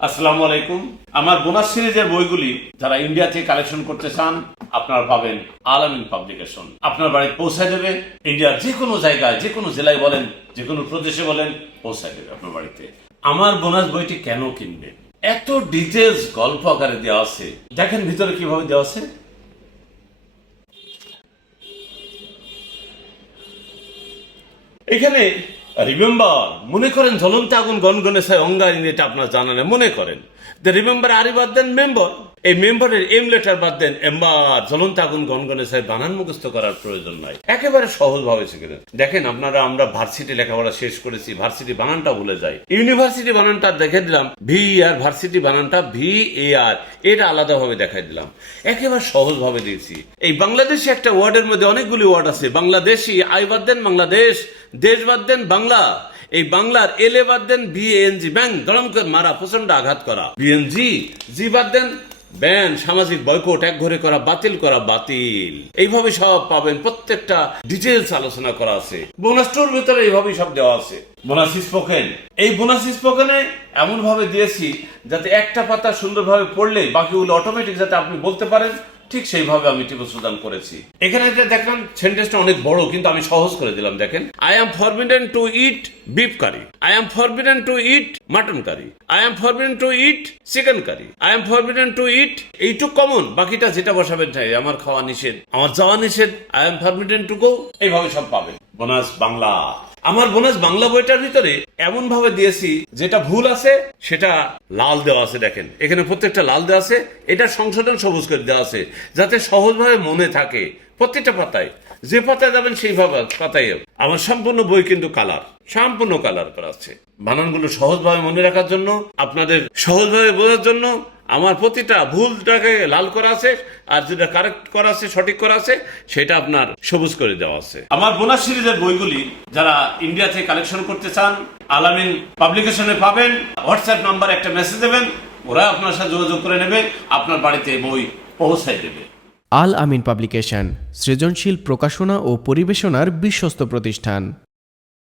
আসসালামু আলাইকুম। আমার বোনাস সিরিজের বইগুলি যারা ইন্ডিয়া থেকে কালেকশন করতে চান আপনারা পাবেন আল আমিন পাবলিকেশন। আপনার বাড়ি পৌঁছায় দেবে, ইন্ডিয়ার যে কোনো জায়গায়, যে কোনো জেলায় বলেন, যে কোনো প্রদেশে বলেন, পৌঁছায় দেবে আপনার বাড়িতে। আমার বোনাস বইটি কেন কিনবে, এত ডিটেলস গল্প আকারে দেওয়া আছে। দেখেন ভিতরে কিভাবে দেওয়া আছে। এখানে রিমেম্বার, মনে করেন জ্বলন্ত আগুন গনগনে ছায় অঙ্গারিন, এটা আপনার জানা নেই। মনে করেন রিমেম্বার আরি বাদ দেন মেম্বার, এই মেম্বারের এম লেটার বাদ দেন এম্বার। জ্বলন্ত আগুন গনগনে ছায় বানান মুখস্থ করার প্রয়োজন নাই, একেবারে সহজ ভাবে শিখে নেন। দেখেন আপনারা, আমরা ভার্সিটি লেখাপড়া শেষ করেছি, ভার্সিটি বানানটা ভুলে যাই। ইউনিভার্সিটি বানানটা দেখে দিলাম ভি আর, ভার্সিটি বানানটা ভি এ আর, এটা আলাদা ভাবে দেখাই দিলাম, একেবারে সহজ ভাবে দিয়েছি। এই বাংলাদেশি একটা ওয়ার্ডের মধ্যে অনেকগুলি ওয়ার্ড আছে। বাংলাদেশি আই বাদ দেন বাংলাদেশ, দেশ বাদ দেন বাংলা, এই বাংলার এলে বাদ দেন বিএনজি, ব্যাং দরম করে মারা, প্রচন্ড আঘাত করা। বিএনজি জি বাদ দেন ব্যান, সামাজিক বয়কট, এক ঘরে করা, বাতিল করা, বাতিল। এইভাবে সব পাবেন, প্রত্যেকটা ডিটেলস আলোচনা করা আছে। বোনাস টুর ভিতরে এইভাবেই সব দেওয়া আছে। বোনাস স্পোকেন, এই বোনাস স্পোকেনে এমন ভাবে দিয়েছি যাতে একটা পাতা সুন্দরভাবে পড়লে বাকিগুলো অটোমেটিক যাতে আপনি বলতে পারেন, ঠিক সেইভাবে আমি টিপস প্রদান করেছি। এখানে দেখলাম সেন্টেন্সটা অনেক বড়, কিন্তু আমি সহজ করে দিলাম। দেখেন, I am forbidden to eat beef curry, I am forbidden to eat mutton curry, I am forbidden to eat chicken curry, I am forbidden to eat, এইটুক কমন, বাকিটা যেটা বসাবেন তাই। আমার খাওয়া নিষেধ, আমার যাওয়া নিষেধ, I am forbidden to go, এইভাবে সব পাবেন। বোনাস বাংলা, আমার বোনাস বাংলা বইটার ভিতরে এমন ভাবে দিয়েছি, যেটা ভুল আছে সেটা লাল দেওয়া আছে। দেখেন এখানে প্রত্যেকটা লাল দেওয়া আছে, এটা সংশোধন সবুজ করে দেওয়া আছে, যাতে সহজভাবে মনে থাকে। প্রত্যেকটা পাতায়, যে পাতায় যাবেন সেই পাতায়। আমার সম্পূর্ণ বই কিন্তু কালার, সম্পূর্ণ কালার করা আছে। বানানগুলো সহজভাবে মনে রাখার জন্য, আপনাদের সহজভাবে বোঝার জন্য আমার প্রতিটা ভুলটাকে লাল করা আছে, আর যেটা কারেক্ট করা আছে, সঠিক করা আছে, সেটা আপনার সবুজ করে দেওয়া আছে। আমার বোনাস সিরিজের বইগুলি যারা ইন্ডিয়া থেকে কালেকশন করতে চান আল আমিন পাবলিকেশনে পাবেন। হোয়াটসঅ্যাপ নাম্বার একটা মেসেজ দেবেন, ওরা আপনার সাথে যোগাযোগ করে নেবে, আপনার বাড়িতে বই পৌঁছায় দেবে। আল আমিন পাবলিকেশন, সৃজনশীল প্রকাশনা ও পরিবেশনার বিশ্বস্ত প্রতিষ্ঠান।